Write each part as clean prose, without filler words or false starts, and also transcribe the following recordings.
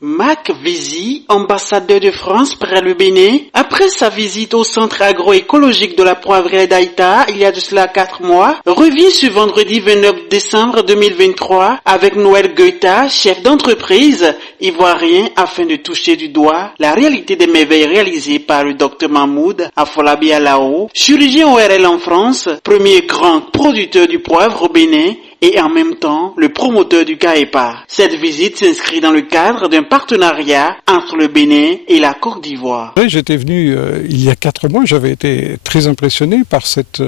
Marc Vizy, ambassadeur de France près le Bénin, après sa visite au centre agroécologique de la Poivrière d'Aïta il y a de cela 4 mois, revient ce vendredi 29 décembre 2023 avec Noël Guetta, chef d'entreprise ivoirien, afin de toucher du doigt la réalité des merveilles réalisées par le Dr Mahmoud Afolabi Alao, chirurgien ORL en France, premier grand producteur du poivre au Bénin, et en même temps le promoteur du CAEPA. Cette visite s'inscrit dans le cadre d'un partenariat entre le Bénin et la Côte d'Ivoire. Oui, j'étais venu il y a 4 mois, j'avais été très impressionné par cette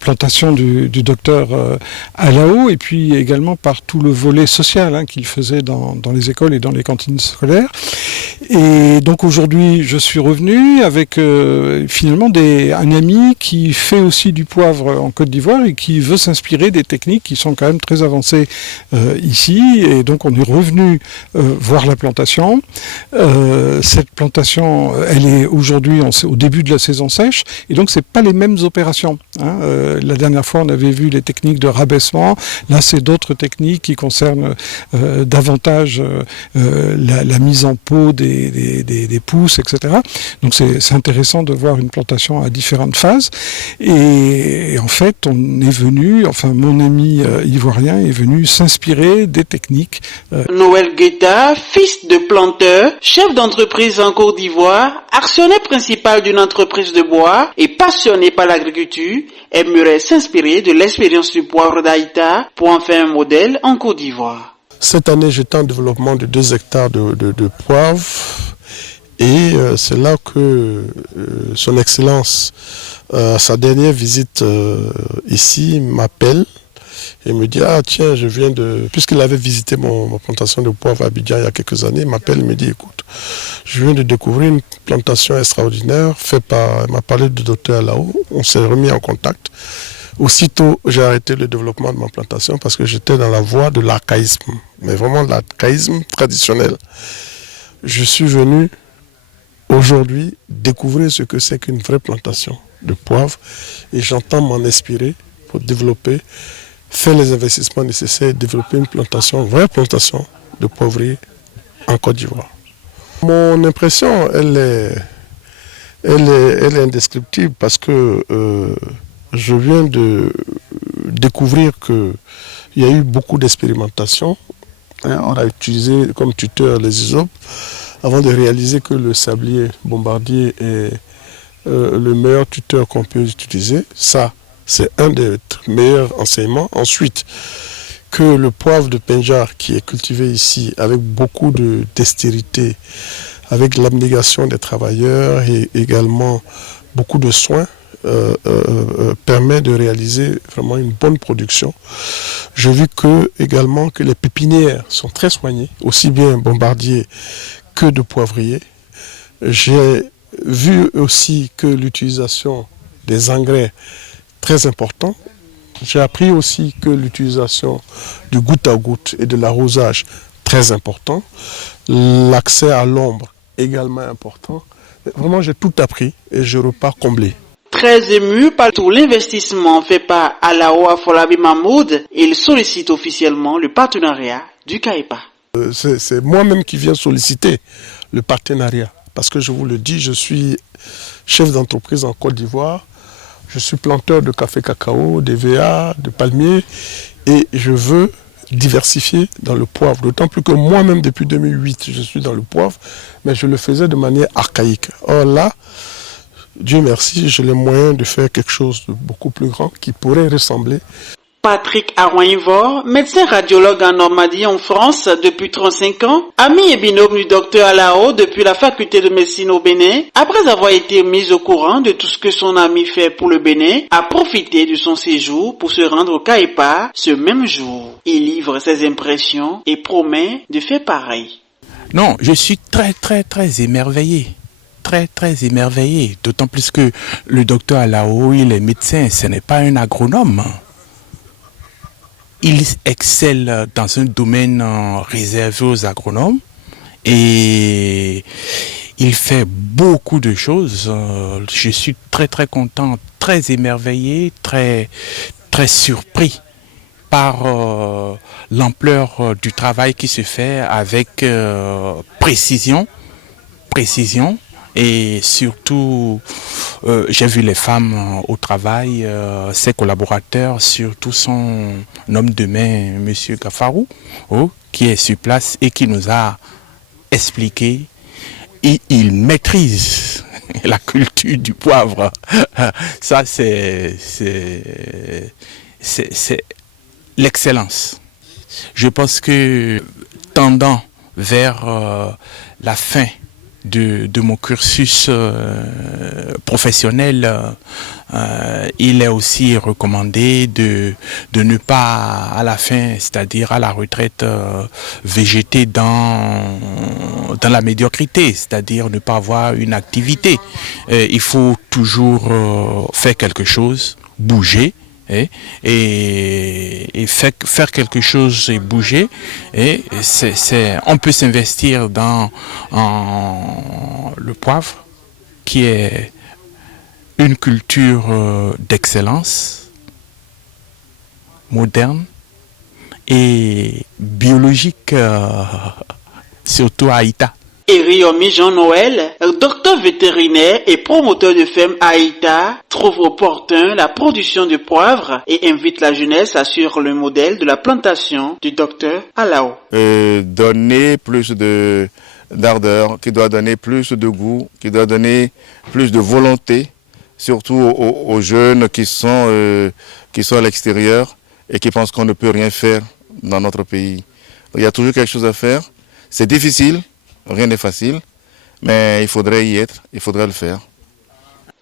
plantation du docteur Alao et puis également par tout le volet social qu'il faisait dans les écoles et dans les cantines scolaires. Et donc aujourd'hui je suis revenu avec finalement un ami qui fait aussi du poivre en Côte d'Ivoire et qui veut s'inspirer des techniques qui sont quand même très avancées ici, et donc on est revenu voir la plantation. Cette plantation, elle est aujourd'hui au début de la saison sèche, et donc c'est pas les mêmes opérations. La dernière fois on avait vu les techniques de rabaissement, là c'est d'autres techniques qui concernent davantage la mise en pot des pousses, etc. Donc c'est intéressant de voir une plantation à différentes phases, et en fait on est venu, enfin mon ami ivoirien est venu s'inspirer des techniques. Noël Guetta, fils de planteur, chef d'entreprise en Côte d'Ivoire, actionnaire principal d'une entreprise de bois et passionné par l'agriculture, aimerait s'inspirer de l'expérience du poivre d'Aïta pour en faire un modèle en Côte d'Ivoire. Cette année, j'étais en développement de 2 hectares de poivre, et c'est là que son Excellence, à sa dernière visite ici, m'appelle et me dit: ah tiens, je viens puisqu'il avait visité ma plantation de poivre à Abidjan il y a quelques années, il m'appelle, il me dit: écoute, je viens de découvrir une plantation extraordinaire il m'a parlé du docteur Alao, on s'est remis en contact. Aussitôt, j'ai arrêté le développement de ma plantation parce que j'étais dans la voie de l'archaïsme, mais vraiment l'archaïsme traditionnel. Je suis venu aujourd'hui découvrir ce que c'est qu'une vraie plantation de poivre, et j'entends m'en inspirer pour développer, faire les investissements nécessaires et développer une vraie plantation de poivrier en Côte d'Ivoire. Mon impression, elle est indescriptible parce que je viens de découvrir qu'il y a eu beaucoup d'expérimentations. On a utilisé comme tuteur les isopes avant de réaliser que le sablier bombardier est le meilleur tuteur qu'on peut utiliser. Ça, c'est un des meilleurs enseignements. Ensuite, que le poivre de Pendjar qui est cultivé ici avec beaucoup de dextérité, avec l'abnégation des travailleurs et également beaucoup de soins, permet de réaliser vraiment une bonne production. J'ai vu également que les pépinières sont très soignées, aussi bien bombardiers que de poivriers. J'ai vu aussi que l'utilisation des engrais très important. J'ai appris aussi que l'utilisation du goutte à goutte et de l'arrosage très important. L'accès à l'ombre également important. Vraiment, j'ai tout appris et je repars comblé. Très ému par tout l'investissement fait par Alao Afolabi Mahmoud, il sollicite officiellement le partenariat du CAEPA. C'est moi-même qui viens solliciter le partenariat parce que je vous le dis, je suis chef d'entreprise en Côte d'Ivoire. Je suis planteur de café cacao, d'EVA, de palmiers, et je veux diversifier dans le poivre. D'autant plus que moi-même, depuis 2008, je suis dans le poivre, mais je le faisais de manière archaïque. Or là, Dieu merci, j'ai les moyens de faire quelque chose de beaucoup plus grand qui pourrait ressembler. Patrick Arouin-Ivor, médecin radiologue en Normandie en France depuis 35 ans, ami et binôme du docteur Alao depuis la faculté de médecine au Bénin, après avoir été mis au courant de tout ce que son ami fait pour le Bénin, a profité de son séjour pour se rendre au CAEPA ce même jour. Il livre ses impressions et promet de faire pareil. Non, je suis très émerveillé. Très émerveillé. D'autant plus que le docteur Alao, il est médecin, ce n'est pas un agronome. Il excelle dans un domaine réservé aux agronomes et il fait beaucoup de choses. Je suis très content, très émerveillé, très surpris par l'ampleur du travail qui se fait avec précision, et surtout j'ai vu les femmes au travail, ses collaborateurs, surtout son homme de main, Monsieur Gafarou, qui est sur place et qui nous a expliqué. Il maîtrise la culture du poivre. Ça, c'est l'excellence. Je pense que tendant vers la fin de mon cursus professionnel, il est aussi recommandé de ne pas à la fin, c'est-à-dire à la retraite, végéter dans la médiocrité, c'est-à-dire ne pas avoir une activité. Il faut toujours faire quelque chose, bouger. Et faire quelque chose et bouger, on peut s'investir dans le poivre, qui est une culture d'excellence, moderne et biologique, surtout à Haïta. Eriomi Jean-Noël, docteur vétérinaire et promoteur de ferme à Haïta, trouve opportun la production de poivre et invite la jeunesse à suivre le modèle de la plantation du docteur Alao. Donner plus d'ardeur, qui doit donner plus de goût, qui doit donner plus de volonté, surtout aux jeunes qui sont à l'extérieur et qui pensent qu'on ne peut rien faire dans notre pays. Il y a toujours quelque chose à faire. C'est difficile. Rien n'est facile, mais il faudrait y être, il faudrait le faire.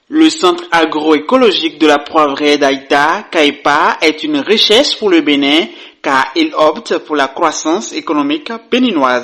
Le centre agroécologique de la poivrière d'Haïta, CAEPA, est une richesse pour le Bénin car il opte pour la croissance économique béninoise.